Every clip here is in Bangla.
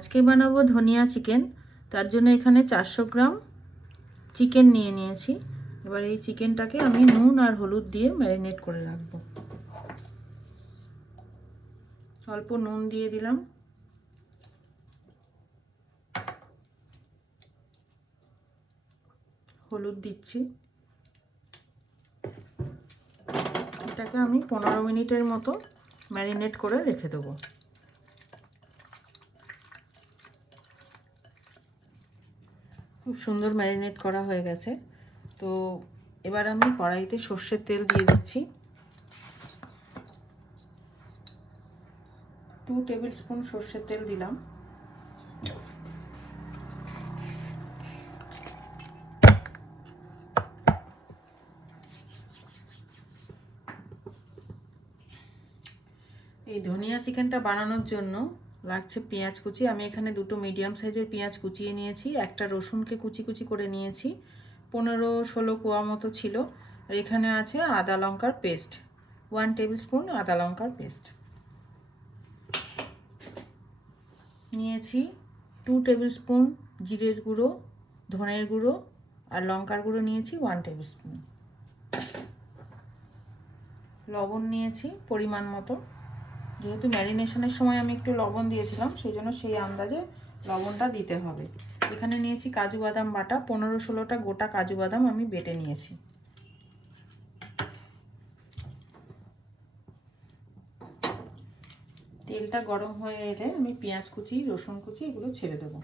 আজকে বানাবো ধনিয়া চিকেন। তার জন্য এখানে 400 গ্রাম চিকেন নিয়ে নিয়েছি। এবার এই চিকেনটাকে আমি নুন আর হলুদ দিয়ে ম্যারিনেট করে রাখবো। অল্প নুন দিয়ে দিলাম, হলুদ দিচ্ছি। এটাকে আমি 15 মিনিটের মতো ম্যারিনেট করে রেখে দেবো। খুব সুন্দর ম্যারিনেট করা হয়ে গেছে। তো এবার আমি কড়াইতে সর্ষের তেল দিয়ে দিচ্ছি। 2 টেবিল স্পুন সর্ষের তেল দিলাম। এই ধনিয়া চিকেনটা বানানোর জন্য লাগছে পেঁয়াজ কুচি। আমি এখানে দুটো মিডিয়াম সাইজের পেঁয়াজ কুচিয়ে নিয়েছি, একটা রসুনকে কুচি কুচি করে নিয়েছি, 15-16 কোয়া মতো ছিল। আর এখানে আছে আদা লঙ্কার পেস্ট, 1 টেবিল স্পুন আদা লঙ্কার পেস্ট নিয়েছি। 2 টেবিল স্পুন জিরের গুঁড়ো, ধনের গুঁড়ো আর লঙ্কার গুঁড়ো নিয়েছি 1 টেবিল স্পুন। লবণ নিয়েছি পরিমাণ মতো, যেহেতু ম্যারিনেশনের সময় আমি একটু লবণ দিয়েছিলাম, সেই জন্য সেই আন্দাজে লবণটা দিতে হবে। এখানে নিয়েছি কাজু বাদাম বাটা, 15-16টা গোটা কাজু বাদাম আমি বেটে নিয়েছি। তেলটা গরম হয়ে এলে আমি পেঁয়াজ কুচি, রসুন কুচি এগুলো ছেড়ে দেবো।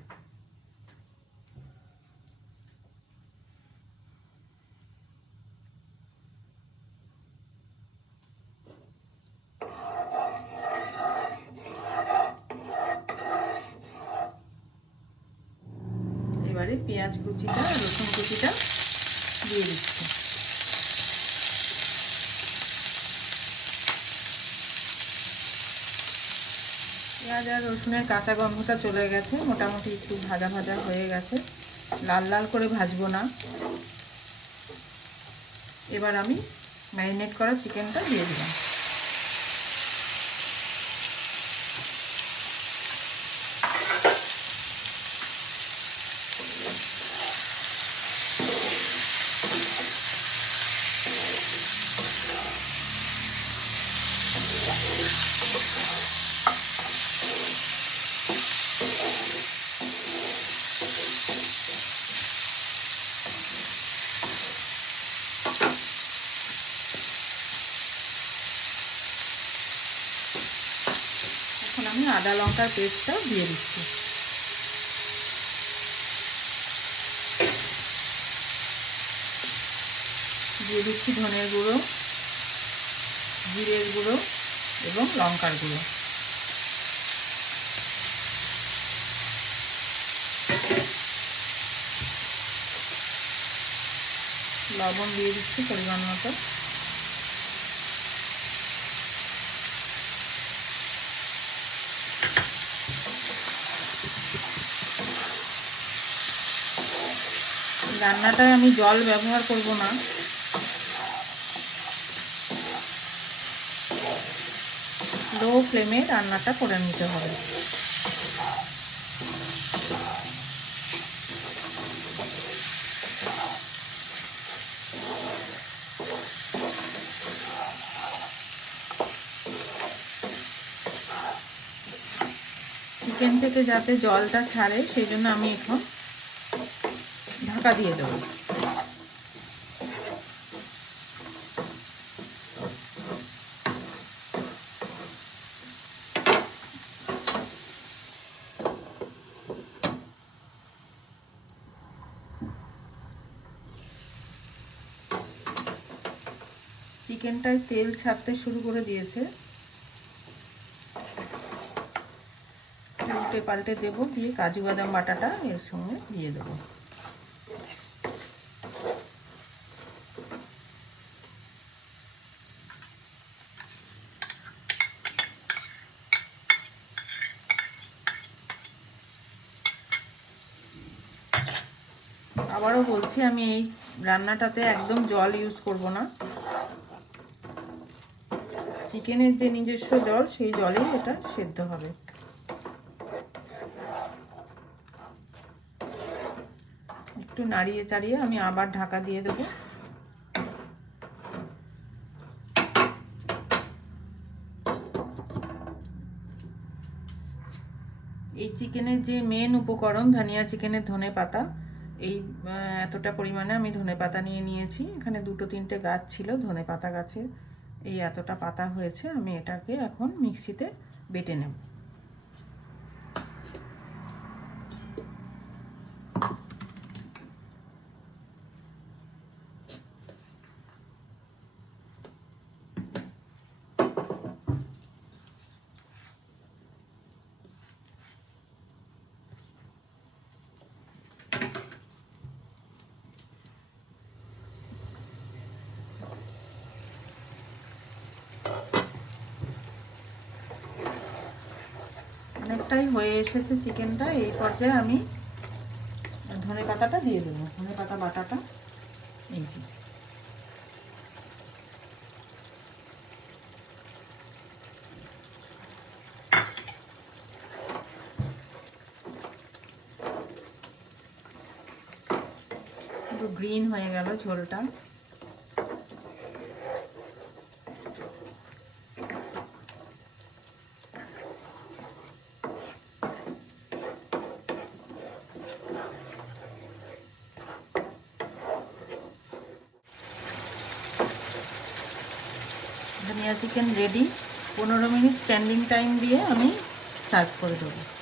এবারে পেঁয়াজ কুচিটা, রসুন কুচিটা দিয়ে দিচ্ছি। পেঁয়াজ আর রসুনের কাঁচা গন্ধটা চলে গেছে, মোটামুটি একটু ভাজা ভাজা হয়ে গেছে, লাল লাল করে ভাজবো না। এবার আমি ম্যারিনেট করা চিকেনটা দিয়ে দিলাম। এখন আমি আদা লঙ্কার পেস্টটা দিয়ে দিচ্ছি। দিয়ে দিচ্ছি ধনের গুঁড়ো, জিরের গুঁড়ো এবং লঙ্কার গুঁড়ো। লবণ দিয়ে দিচ্ছি পরিমাণ মতো। রান্নাটায় আমি জল ব্যবহার করব না, লো ফ্লেমে রান্নাটা করে নিতে হবে। চিকেন থেকে যাতে জলটা ছাড়ে সেই জন্য আমি এখন ঢাকা দিয়ে দেবো। চিকেনটায় তেল ছাড়তে শুরু করে দিয়েছে, উল্টে পাল্টে দেবো, দিয়ে কাজু বাদাম বাটাটা এর সঙ্গে দিয়ে দেবো। আবারও বলছি, আমি এই রান্নাটাতে একদম জল ইউজ করব না। চিকেনের যে নিজস্ব জল, সেই জলেই এটা সেদ্ধ হবে। একটু নাড়িয়ে চাড়িয়ে আমি আবার ঢাকা দিয়ে দেবো। এই চিকেনের যে মেন উপকরণ ধনিয়া চিকেনের ধনেপাতা, এই এতটা পরিমাণে আমি ধনেপাতা নিয়ে নিয়েছি। এখানে 2-3টে গাছ ছিল ধনেপাতা গাছের, এই এতটা পাতা হয়েছে। আমি এটাকে এখন মিক্সিতে বেটে নেব। অনেকটাই হয়ে এসেছে চিকেনটা। এই পর্যায়ে আমি ধনেপাতাটা দিয়ে দেবো, ধনেপাতা বাটাটা। এই যে একটু গ্রিন হয়ে গেল ঝোলটা। ধনিয়া chicken ready. 15 minute standing time দিয়ে আমি সার্ভ করে দেবো।